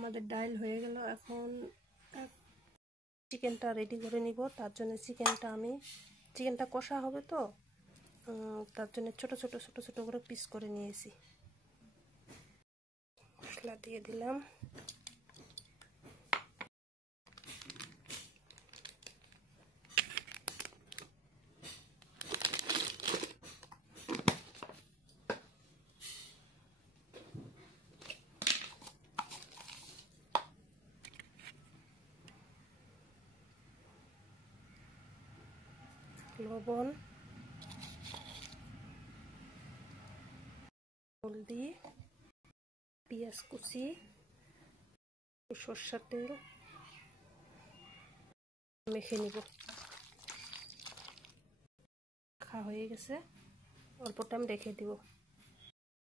আমাদের ডাল হয়ে গেল। এখন চিকেনটা রেডি করে নিব। তার জন্য চিকেনটা কষা হবে তো, তার জন্য ছোট ছোট ছোট ছোট করে পিস করে নিয়েছি। মশলা দিয়ে দিলাম, লবণ, হলদি, পেঁয়াজ কুচি, সরষের তেল মেখে নিব। খাওয়া হয়ে গেছে, অল্প টাইম রেখে দিব।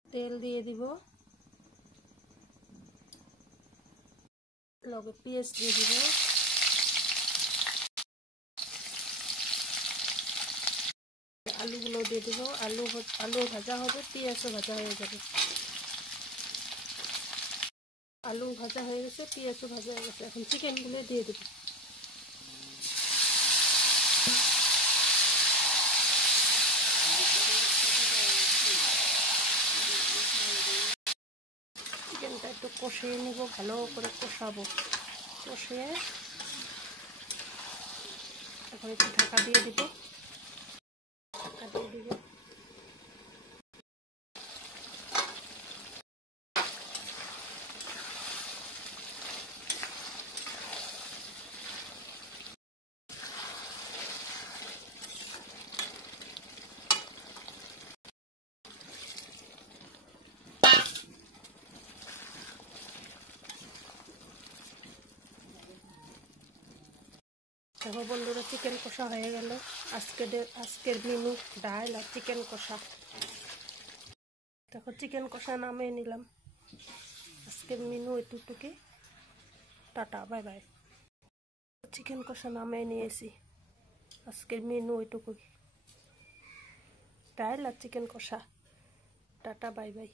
তেল দিয়ে দিব, লগে পেঁয়াজ দিয়ে দিব, আলুগুলো দিয়ে দিব। আলু ভাজা হবে, পেঁয়াজও ভাজা হয়ে যাবে। আলু ভাজা হয়ে গেছে, পেঁয়াজও ভাজা হয়ে গেছে। এখন চিকেনগুলো দিয়ে দেব। চিকেনটা একটু কষিয়ে নেব, ভালো করে কষাবো। কষিয়ে এখন একটু ঢাকা দিয়ে দিব। ঢাকা দিয়ে দিব। দেখো বন্ধুরা, চিকেন কষা হয়ে গেল। আজকের মেনু ডাল আর চিকেন কষা। দেখো চিকেন কষা নামিয়ে নিলাম। আজকের মেনু এটুকুই। Tata, bye bye. চিকেন কষা নামিয়ে নিয়েছি। আজকের মেনু এটুকুই, ডাল আর চিকেন কষা। Tata, bye bye.